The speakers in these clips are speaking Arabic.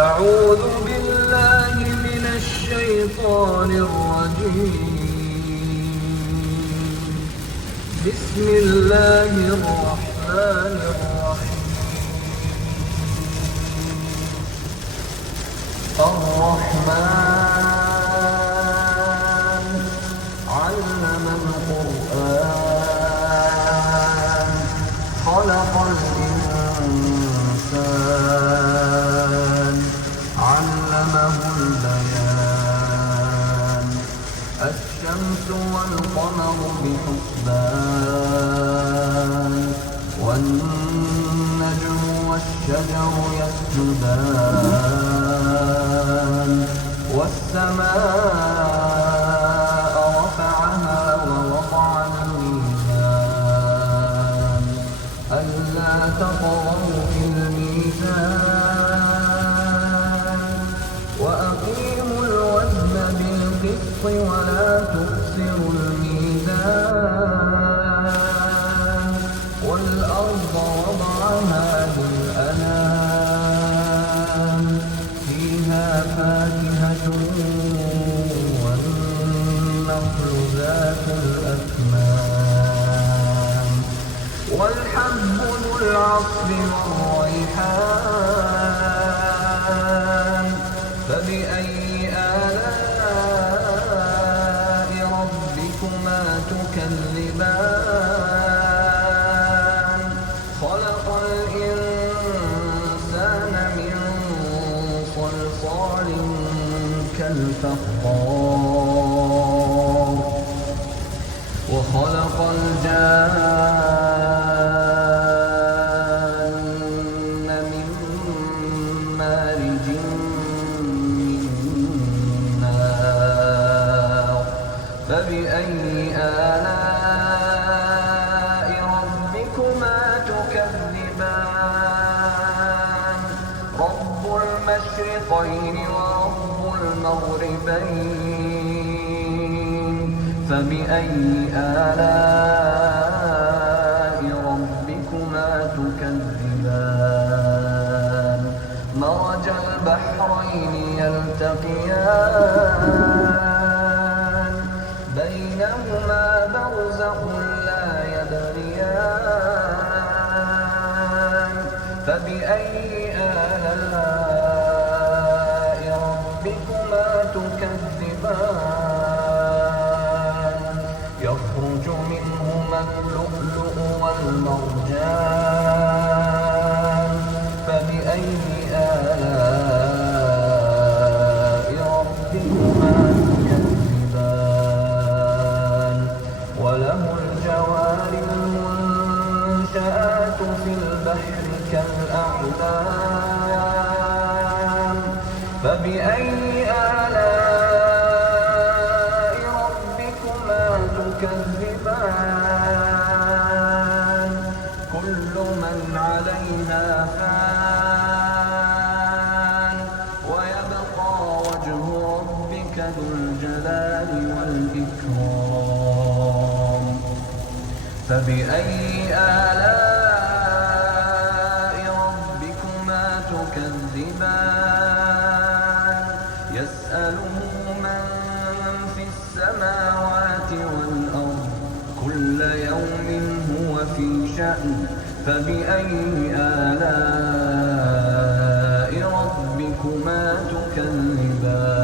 أعوذ بالله من الشيطان الرجيم. بسم الله الرحمن الرحيم. الرحمن علم القرآن خلق الإنسان علمه البيان. الشمس والقمر بحسبان والنجم والشجر يسجدان والسماء رفعها ووضع الميزان ألا تطغوا في الميزان وأقيموا الوزن بالقسط ولا تخسروا الميزان والأرض وضعها للأنام فيها فاكهة والنخل ذات الأكمام والحب ذو العصف والريحان فبأي آلاء ربكما تكذبان خلق الإنسان من صلصال كالفخار وخلق الجان من مارج من نار فبأي آلاء ربكما تكذبان رب المشرقين ورب المغربين فبأي آلاء ربكما تكذبان مرج البحرين يلتقيان بينهما برزخ لا يبغيان فبأي آلاء ربكما تكذبان يخرج منهما اللؤلؤ والمرجان فبأي آلاء ربكما تكذبان وله الجوار المنشآت في البحر كالأعلام فبأي آلاء ربكما تكذبان كل من عليها فان ويبقى وجه ربك ذو الجلال والإكرام فبأي آلاء ربكما تكذبان يسأله من في السماوات والأرض كل يوم هو في شأن فبأي آلاء ربكما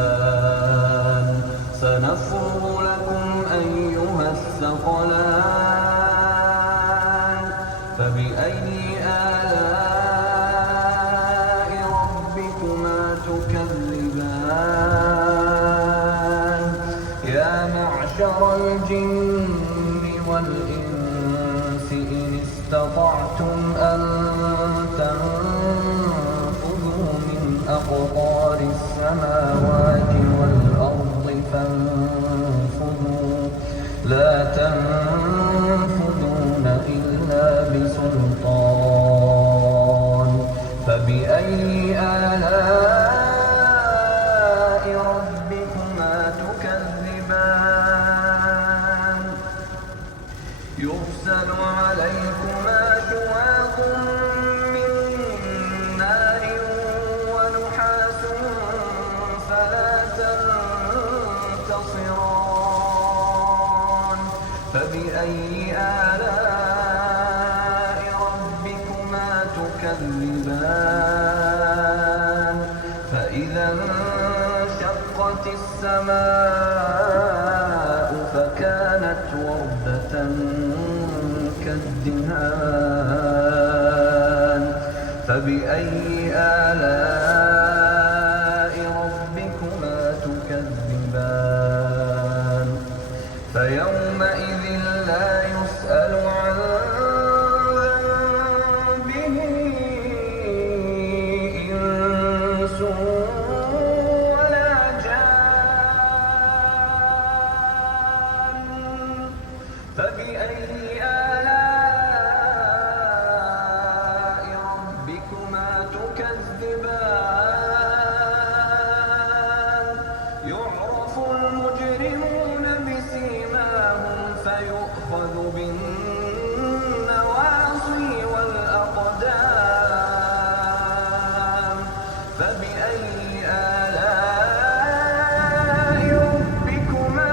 تكذبان سنفرغ لكم أيها الثقلان فبأي آلاء ربكما تكذبان يا معشر الجن والإنس إن استطعتم أن تنفذوا من أقطار السماوات والأرض فانفذوا لا تنفذون إلا بسلطان فبأي آلاء ربكما تكذبان يرسل عليكما شواظ من نار ونحاس تكذبان فإذا انشقت السماء فكانت وردة كالدهان فبأي آلاء ربكما تكذبان فيومئذ لا يسأل عن ذنبه إنس ولا جان فبأي آلاء ربكما تكذبان يعرف المجرمون بسيماهم فيؤخذ بالنواصي والأقدام فبأي آلاء ربكما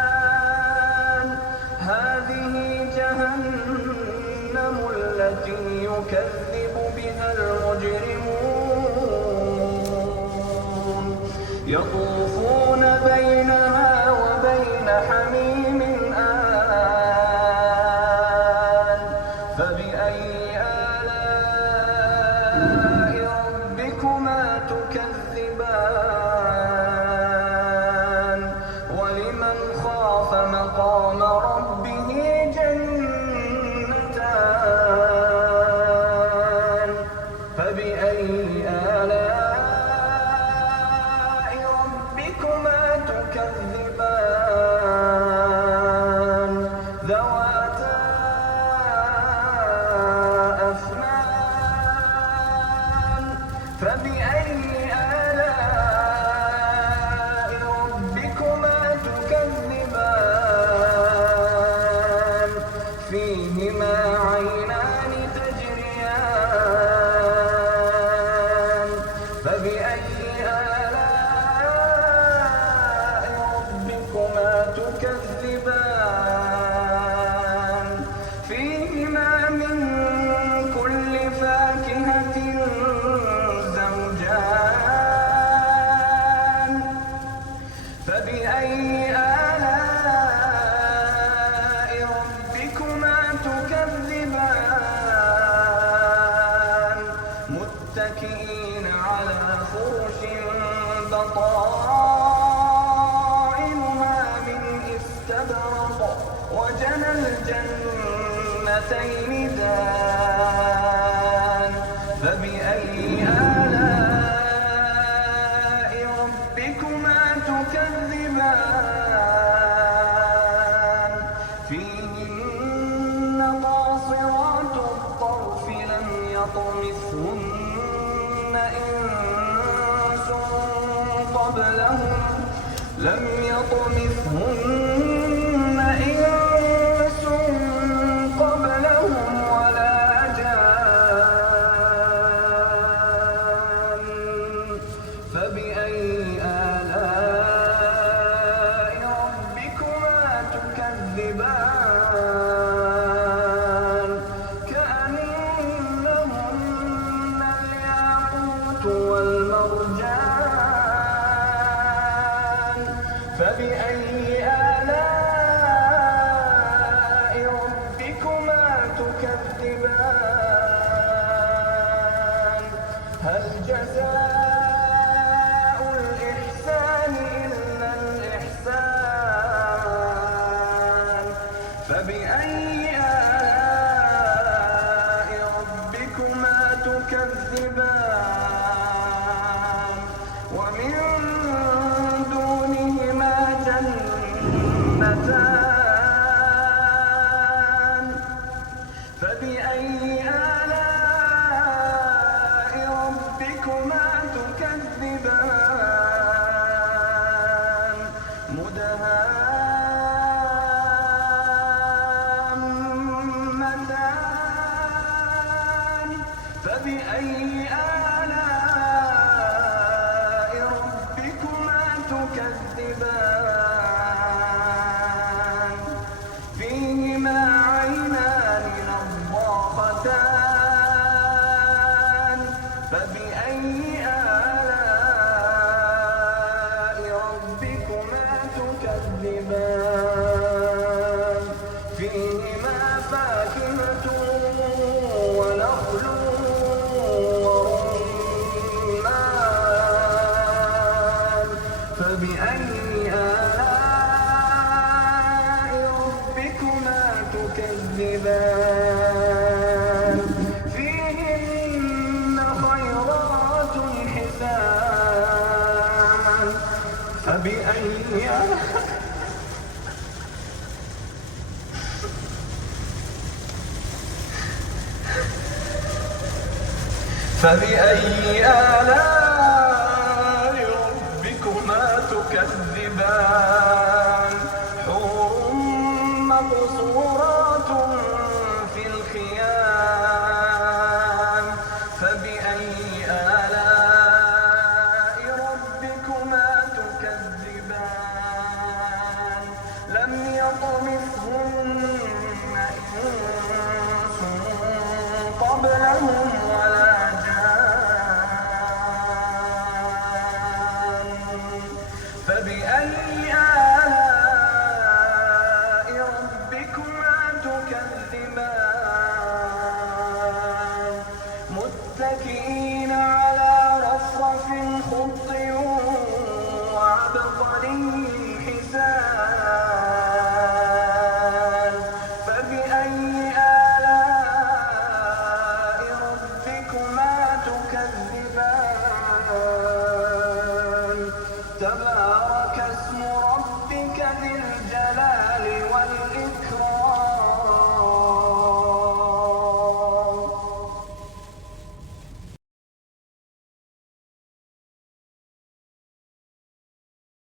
تكذبان هذه جهنم التي يكذب بها المجرمون يطوفون بينها وبين حميم آن فبأي آلاء ربكما تكذبان ولمن خاف مقام ربه جنتان فبأي آلاء ربكما تكذبان ذواتا أفنان فبأي آلاء ربكما تكذبان فيهما عينان تجريان فبأي آلاء ربكما تكذبان فيهما من كل فاكهة زوجان فبأي آلاء ربكما تكذبان متكئين على فرش بطائنها من استبرق وجنى الجنتين دان فبأي آلاء ربكما تكذبان فيهن قاصرات الطرف لم يطمثهن إنس قبلهم ولا جان فبأي آلاء ربكما تكذبان كأنهن الياقوت والمرجان فبأي آلاء ربكما تكذبان هل جزاء الإحسان إلا الإحسان فبأي آلاء ربكما تكذبان ومن دونهما جنتان فبأي آلاء ربكما تكذبان مدهامتان تكذبان فيهن خيرات حسان فبأي آلاء ربكما تكذبان حور مقصورات في الخيام فبأي آلاء ربكما تكذبان لم يطمثهن إنس قبلهم ولا فبأي آلاء ربكما تكذبان متكئين على رفرف خضر وعبقري حسان فبأي آلاء ربكما تكذبان تبارك اسم ربك ذي الجلال والإكرام